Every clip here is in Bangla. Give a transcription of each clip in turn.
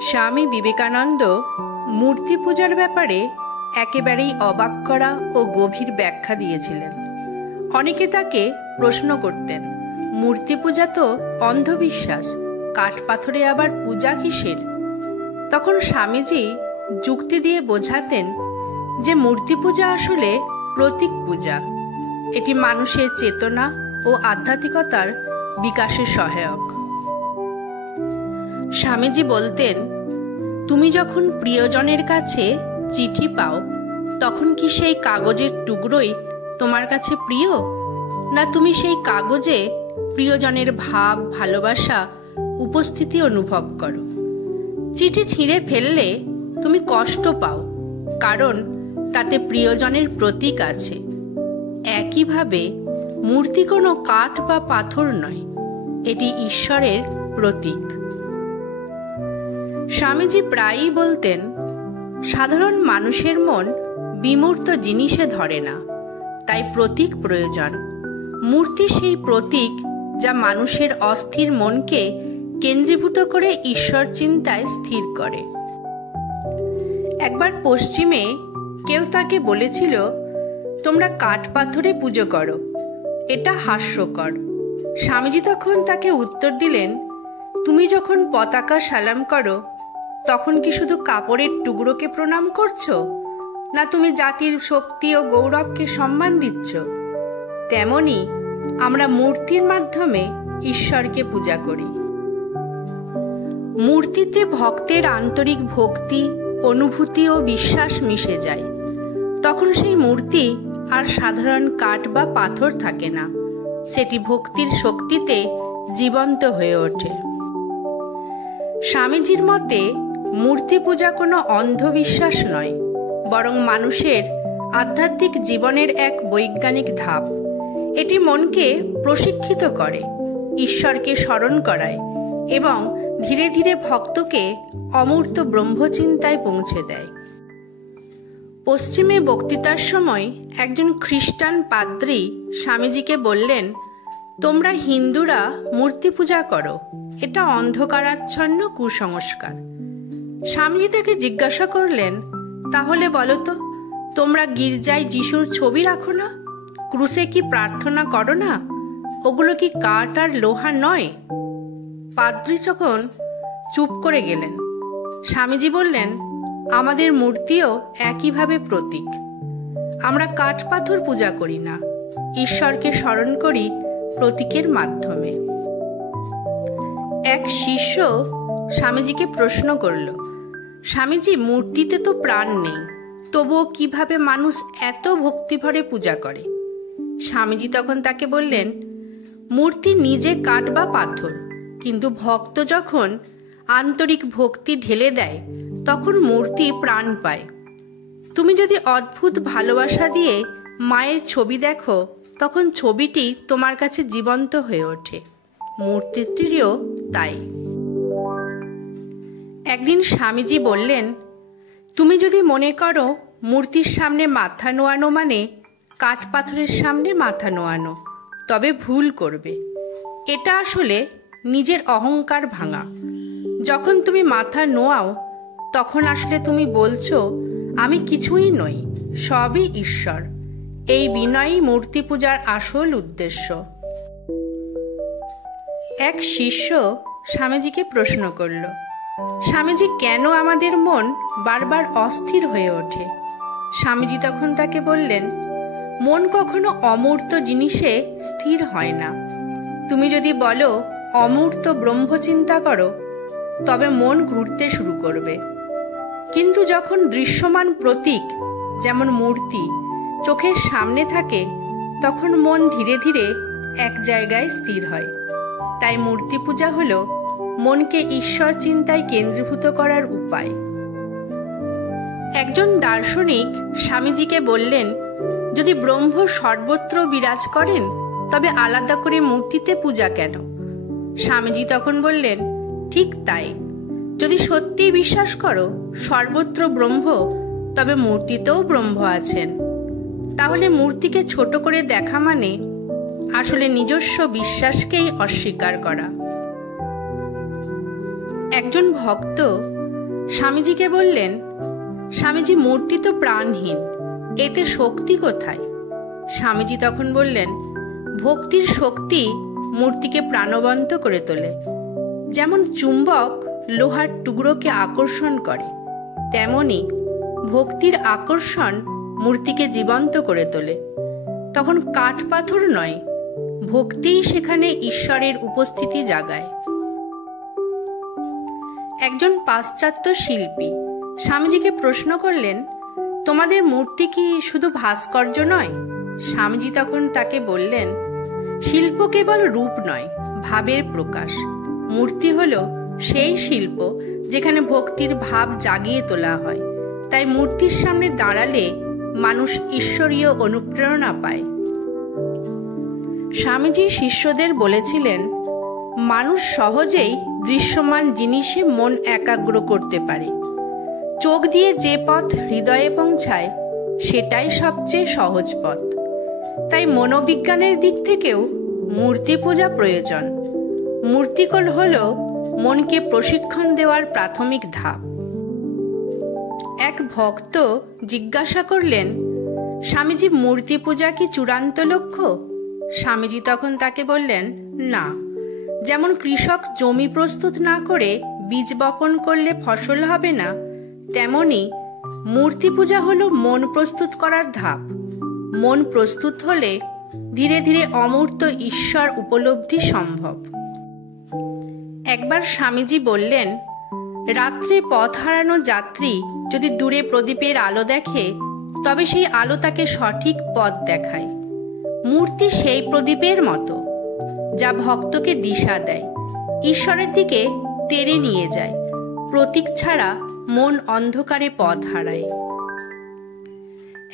স্বামী বিবেকানন্দ মূর্তি পূজার ব্যাপারে একেবারেই অবাক করা ও গভীর ব্যাখ্যা দিয়েছিলেন। অনেকে তাকে প্রশ্ন করতেন, মূর্তি পূজা তো অন্ধবিশ্বাস, কাঠ পাথরে আবার পূজা কিসের? তখন স্বামীজি যুক্তি দিয়ে বোঝাতেন যে মূর্তি পূজা আসলে প্রতীক পূজা। এটি মানুষের চেতনা ও আধ্যাত্মিকতার বিকাশের সহায়ক। স্বামীজি বলতেন, তুমি যখন প্রিয়জনের কাছে চিঠি পাও, তখন কি সেই কাগজের টুকরোই তোমার কাছে প্রিয়, না তুমি সেই কাগজে প্রিয়জনের ভাব, ভালোবাসা, উপস্থিতি অনুভব করো? চিঠি ছিঁড়ে ফেললে তুমি কষ্ট পাও, কারণ তাতে প্রিয়জনের প্রতীক আছে। একইভাবে মূর্তি কোনো কাঠ বা পাথর নয়, এটি ঈশ্বরের প্রতীক। স্বামীজি প্রায়ই বলতেন, সাধারণ মানুষের মন বিমূর্ত জিনিসে ধরে না, তাই প্রতীক প্রয়োজন। মূর্তি সেই প্রতীক যা মানুষের অস্থির মনকে কেন্দ্রীভূত করে ঈশ্বর চিন্তায় স্থির করে। একবার পশ্চিমে কেউ তাকে বলেছিল, তোমরা কাঠ পাথরে পুজো করো, এটা হাস্যকর। স্বামীজি তখন তাকে উত্তর দিলেন, তুমি যখন পতাকা সালাম করো, তখন কি শুধু কাপড়ের টুকরোকে প্রণাম করছো, না তুমি জাতির শক্তি ও গৌরবকে সম্মান দিচ্ছ? তেমনি আমরা মূর্তির মাধ্যমে ঈশ্বরকে পূজা করি। মূর্তিতে ভক্তের আন্তরিক ভক্তি, অনুভূতি ও বিশ্বাস মিশে যায়। তখন সেই মূর্তি আর সাধারণ কাঠ বা পাথর থাকে না, সেটি ভক্তির শক্তিতে জীবন্ত হয়ে ওঠে। স্বামীজির মতে মূর্তি পূজা কোনো অন্ধবিশ্বাস নয়, বরং মানুষের আধ্যাত্মিক জীবনের এক বৈজ্ঞানিক ধাপ। এটি মনকে প্রশিক্ষিত করে, ঈশ্বরকে স্মরণ করায় এবং ধীরে ধীরে ভক্তকে অমূর্ত ব্রহ্মচিন্তায় পৌঁছে দেয়। পশ্চিমে বক্তৃতার সময় একজন খ্রিস্টান পাদ্রী স্বামীজিকে বললেন, তোমরা হিন্দুরা মূর্তি পূজা করো, এটা অন্ধকারাচ্ছন্ন কুসংস্কার। স্বামীজি তাকে জিজ্ঞাসা করলেন, তাহলে বলো তো, তোমরা গির্জায় যিশুর ছবি রাখো না? ক্রুশে কি প্রার্থনা করো না? ওগুলো কি কাঠ আর লোহা নয়? পাদ্রী যখন চুপ করে গেলেন, স্বামীজি বললেন, আমাদের মূর্তিও একইভাবে প্রতীক। আমরা কাঠ পাথর পূজা করি না, ঈশ্বরকে স্মরণ করি প্রতীকের মাধ্যমে। এক শিষ্য স্বামীজিকে প্রশ্ন করল, স্বামীজি, মূর্তিতে তো প্রাণ নেই, তবুও কিভাবে মানুষ এত ভক্তিভরে পূজা করে? স্বামীজি তখন তাকে বললেন, মূর্তি নিজে কাঠ বা পাথর, কিন্তু ভক্ত যখন আন্তরিক ভক্তি ঢেলে দেয়, তখন মূর্তি প্রাণ পায়। তুমি যদি অদ্ভুত ভালোবাসা দিয়ে মায়ের ছবি দেখো, তখন ছবিটি তোমার কাছে জীবন্ত হয়ে ওঠে। মূর্তিটিও তাই। একদিন স্বামীজি বললেন, তুমি যদি মনে করো মূর্তির সামনে মাথা নোয়ানো মানে কাঠ পাথরের সামনে মাথা নোয়ানো, তবে ভুল করবে। এটা আসলে নিজের অহংকার ভাঙা। যখন তুমি মাথা নোয়াও, তখন আসলে তুমি বলছো, আমি কিছুই নই, সবই ঈশ্বর। এই বিনয়ই মূর্তি পূজার আসল উদ্দেশ্য। এক শিষ্য স্বামীজিকে প্রশ্ন করল, স্বামীজি, কেন আমাদের মন বারবার অস্থির হয়ে ওঠে? স্বামীজি তখন তাকে বললেন, মন কখনো অমূর্ত জিনিসে স্থির হয় না। তুমি যদি বলো অমূর্ত ব্রহ্ম চিন্তা করো, তবে মন ঘুরতে শুরু করবে। কিন্তু যখন দৃশ্যমান প্রতীক, যেমন মূর্তি, চোখের সামনে থাকে, তখন মন ধীরে ধীরে এক জায়গায় স্থির হয়। তাই মূর্তি পূজা হলো মনকে ঈশ্বর চিন্তায় কেন্দ্রীভূত করার উপায়। একজন দার্শনিক স্বামীজিকে বললেন, যদি ব্রহ্ম সর্বত্র বিরাজ করেন, তবে আলাদা করে মূর্তিতে পূজা কেন? স্বামীজি তখন বললেন, ঠিক তাই। যদি সত্যিই বিশ্বাস করো সর্বত্র ব্রহ্ম, তবে মূর্তিতেও ব্রহ্ম আছেন। তাহলে মূর্তিকে ছোট করে দেখা মানে আসলে নিজস্ব বিশ্বাসকেই অস্বীকার করা। একজন ভক্ত স্বামীজিকে বললেন, স্বামীজি, মূর্তি তো প্রাণহীন, এতে শক্তি কোথায়? স্বামীজি তখন বললেন, ভক্তির শক্তি মূর্তিকে প্রাণবন্ত করে তোলে। যেমন চুম্বক লোহার টুকরোকে আকর্ষণ করে, তেমনি ভক্তির আকর্ষণ মূর্তিকে জীবন্ত করে তোলে। তখন কাঠ পাথর নয়, ভক্তিই সেখানে ঈশ্বরের উপস্থিতি জাগায়। একজন পাশ্চাত্য শিল্পী স্বামীজিকে প্রশ্ন করলেন, তোমাদের মূর্তি কি শুধু ভাস্কর্য নয়? স্বামীজি তখন তাকে বললেন, শিল্প কেবল রূপ নয়, ভাবের প্রকাশ। মূর্তি হলো সেই শিল্প যেখানে ভক্তির ভাব জাগিয়ে তোলা হয়। তাই মূর্তির সামনে দাঁড়ালে মানুষ ঈশ্বরীয় অনুপ্রেরণা পায়। স্বামীজি শিষ্যদের বলেছিলেন, মানুষ সহজেই দৃশ্যমান জিনিসে মন একাগ্র করতে পারে। চোখ দিয়ে যে পথ হৃদয়ে পৌঁছায় সেটাই সবচেয়ে সহজ পথ। তাই মনোবিজ্ঞানের দিক থেকেও মূর্তি পূজা প্রয়োজন। মূর্তিকল হল মনকে প্রশিক্ষণ দেওয়ার প্রাথমিক ধাপ। এক ভক্ত জিজ্ঞাসা করলেন, স্বামীজি, মূর্তি পূজা কি চূড়ান্ত লক্ষ্য? স্বামীজি তখন তাকে বললেন, না। যেমন কৃষক জমি প্রস্তুত না করে বীজ বপন করলে ফসল হবে না, তেমনি মূর্তি পূজা হলো মন প্রস্তুত করার ধাপ। মন প্রস্তুত হলে ধীরে ধীরে অমূর্ত ঈশ্বর উপলব্ধি সম্ভব। একবার স্বামীজি বললেন, রাত্রে পথ হারানো যাত্রী যদি দূরে প্রদীপের আলো দেখে, তবে সেই আলো তাকে সঠিক পথ দেখায়। মূর্তি সেই প্রদীপের মতো, যা ভক্তকে দিশা দেয়, ঈশ্বরের দিকে টেনে নিয়ে যায়। প্রতীক ছাড়া মন অন্ধকারে পথ হারায়।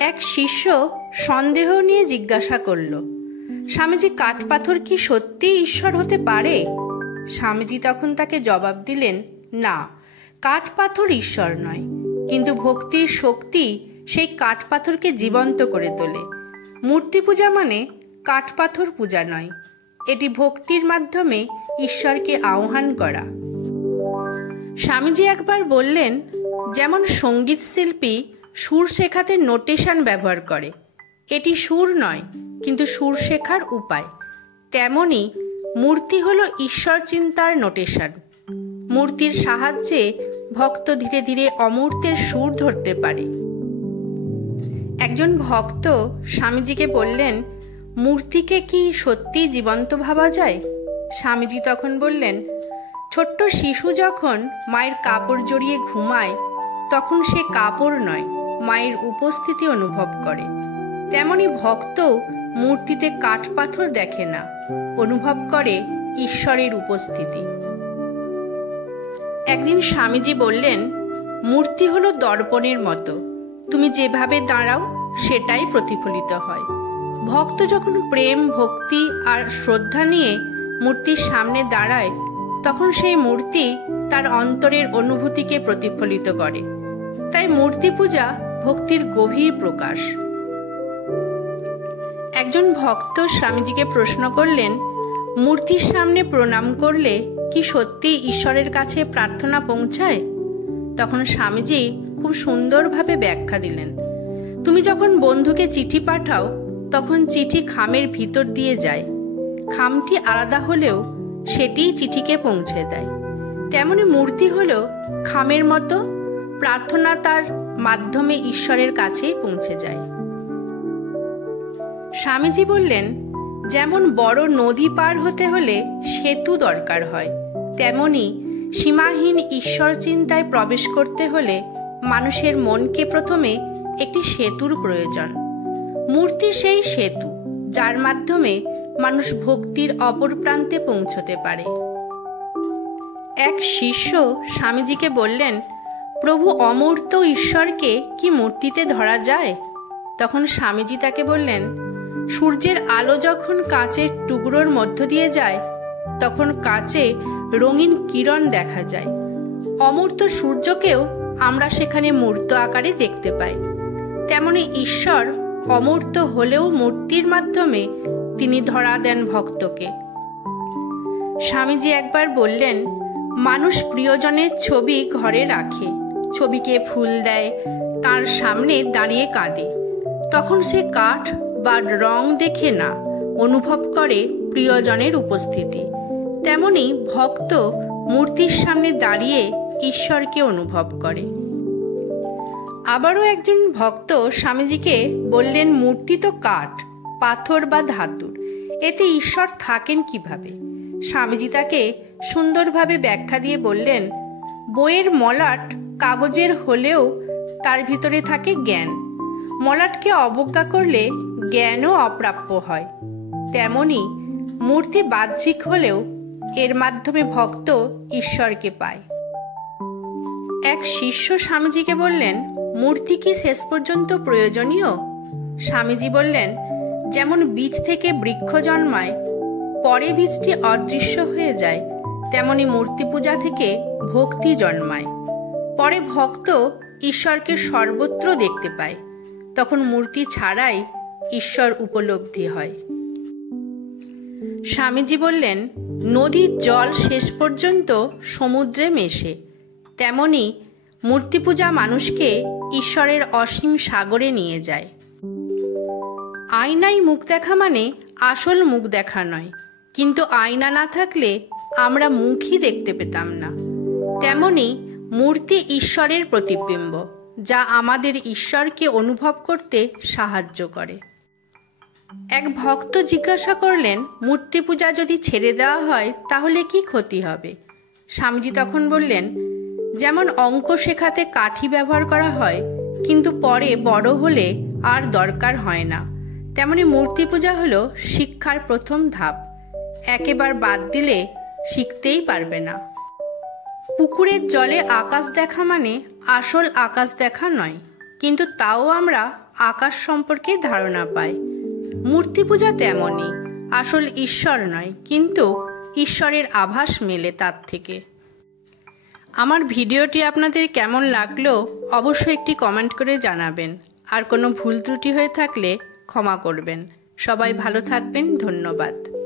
এক শিষ্য সন্দেহ নিয়ে জিজ্ঞাসা করল, স্বামীজি, কাঠ পাথর কি সত্যি ঈশ্বর হতে পারে? স্বামীজি তখন তাকে জবাব দিলেন, না, কাঠ পাথর ঈশ্বর নয়, কিন্তু ভক্তির শক্তি সেই কাঠ পাথরকে জীবন্ত করে তোলে। মূর্তি পূজা মানে কাঠ পাথর পূজা নয়, এটি ভক্তির মাধ্যমে ঈশ্বরকে আহ্বান করা। স্বামীজি একবার বললেন, যেমন সঙ্গীত শিল্পী সুর শেখাতে নোটেশন ব্যবহার করে, এটি সুর নয় কিন্তু সুর শেখার উপায়, তেমনি মূর্তি হলো ঈশ্বর চিন্তার নোটেশন। মূর্তির সাহায্যে ভক্ত ধীরে ধীরে অমূর্তের সুর ধরতে পারে। একজন ভক্ত স্বামীজিকে বললেন, মূর্তিকে কি সত্যি জীবন্ত ভাবা যায়? স্বামীজি তখন বললেন, ছোট্ট শিশু যখন মায়ের কাপড় জড়িয়ে ঘুমায়, তখন সে কাপড় নয়, মায়ের উপস্থিতি অনুভব করে। তেমনি ভক্তও মূর্তিতে কাঠ পাথর দেখে না, অনুভব করে ঈশ্বরের উপস্থিতি। একদিন স্বামীজি বললেন, মূর্তি হলো দর্পণের মতো, তুমি যেভাবে দাঁড়াও সেটাই প্রতিফলিত হয়। ভক্ত যখন প্রেম, ভক্তি আর শ্রদ্ধা নিয়ে মূর্তির সামনে দাঁড়ায়, তখন সেই মূর্তি তার অন্তরের অনুভূতিকে প্রতিফলিত করে। তাই মূর্তি পূজা ভক্তির গভীর প্রকাশ। একজন ভক্ত স্বামীজিকে প্রশ্ন করলেন, মূর্তির সামনে প্রণাম করলে কি সত্যি ঈশ্বরের কাছে প্রার্থনা পৌঁছায়? তখন স্বামীজি খুব সুন্দরভাবে ব্যাখ্যা দিলেন, তুমি যখন বন্ধুকে চিঠি পাঠাও, তখন চিঠি খামের ভিতর দিয়ে যায়। খামটি আলাদা হলেও সেটিই চিঠিকে পৌঁছে দেয়। তেমনি মূর্তি হলো খামের মতো, প্রার্থনা তার মাধ্যমে ঈশ্বরের কাছেই পৌঁছে যায়। স্বামীজি বললেন, যেমন বড় নদী পার হতে হলে সেতু দরকার হয়, তেমনি সীমাহীন ঈশ্বর চিন্তায় প্রবেশ করতে হলে মানুষের মনকে প্রথমে একটি সেতুর প্রয়োজন। মূর্তি সেই সেতু, যার মাধ্যমে মানুষ ভক্তির অপর প্রান্তে পৌঁছতে পারে। এক শিষ্য স্বামীজিকে বললেন, প্রভু অমূর্ত ঈশ্বরকে কি মূর্তিতে ধরা যায়? তখন স্বামীজি তাকে বললেন, সূর্যের আলো যখন কাঁচের টুকরোর মধ্য দিয়ে যায়, তখন কাঁচে রঙিন কিরণ দেখা যায়। অমূর্ত সূর্যকেও আমরা সেখানে মূর্ত আকারে দেখতে পাই। তেমনি ঈশ্বর অমূর্ত হলেও মূর্তির মাধ্যমে তিনি ধরা দেন ভক্তকে। স্বামীজি একবার বললেন, মানুষ প্রিয়জনের ছবি ঘরে রাখে, ছবিকে ফুল দেয়, তার সামনে দাঁড়িয়ে কাঁদে। তখন সে কাঠ বা রং দেখে না, অনুভব করে প্রিয়জনের উপস্থিতি। তেমনি ভক্ত মূর্তির সামনে দাঁড়িয়ে ঈশ্বরকে অনুভব করে। আবারও একজন ভক্ত স্বামীজিকে বললেন, মূর্তি তো কাঠ, পাথর বা ধাতুর, এতে ঈশ্বর থাকেন কিভাবে? স্বামীজি তাকে সুন্দরভাবে ব্যাখ্যা দিয়ে বললেন, বইয়ের মলাট কাগজের হলেও তার ভিতরে থাকে জ্ঞান। মলাটকে অবজ্ঞা করলে জ্ঞানও অপ্রাপ্য হয়। তেমনি মূর্তি বাহ্যিক হলেও এর মাধ্যমে ভক্ত ঈশ্বরকে পায়। এক শিষ্য স্বামীজিকে বললেন, মূর্তি কি শেষ পর্যন্ত প্রয়োজনীয়? স্বামীজি বললেন, যেমন বীজ থেকে বৃক্ষ জন্মায়, পরে বীজটি অদৃশ্য হয়ে যায়, তেমনি মূর্তি পূজা থেকে ভক্তি জন্মায়। পরে ভক্ত ঈশ্বরকে সর্বত্র দেখতে পায়। তখন মূর্তি ছাড়াই ঈশ্বর উপলব্ধি হয়। স্বামীজি বললেন, নদীর জল শেষ পর্যন্ত সমুদ্রে মেশে, তেমনি মূর্তি পূজা মানুষকে ঈশ্বরের অসীম সাগরে নিয়ে যায়। আয়নায় মুখ দেখা মানে আসল মুখ দেখা নয়, কিন্তু আয়না না থাকলে আমরা মুখই দেখতে পেতাম না। তেমনি মূর্তি ঈশ্বরের প্রতিবিম্ব, যা আমাদের ঈশ্বরকে অনুভব করতে সাহায্য করে। এক ভক্ত জিজ্ঞাসা করলেন, মূর্তি পূজা যদি ছেড়ে দেওয়া হয় তাহলে কি ক্ষতি হবে? স্বামীজি তখন বললেন, যেমন অঙ্ক শেখাতে কাঠি ব্যবহার করা হয়, কিন্তু পরে বড় হলে আর দরকার হয় না, তেমনি মূর্তি পূজা হলো শিক্ষার প্রথম ধাপ। একেবারে বাদ দিলে শিখতেই পারবে না। পুকুরের জলে আকাশ দেখা মানে আসল আকাশ দেখা নয়, কিন্তু তাও আমরা আকাশ সম্পর্কে ধারণা পাই। মূর্তি পূজা তেমনই, আসল ঈশ্বর নয়, কিন্তু ঈশ্বরের আভাস মেলে তার থেকে। আমার ভিডিওটি আপনাদের কেমন লাগলো অবশ্যই একটি কমেন্ট করে জানাবেন। আর কোনো ভুল ত্রুটি হয়ে থাকলে ক্ষমা করবেন। সবাই ভালো থাকবেন। ধন্যবাদ।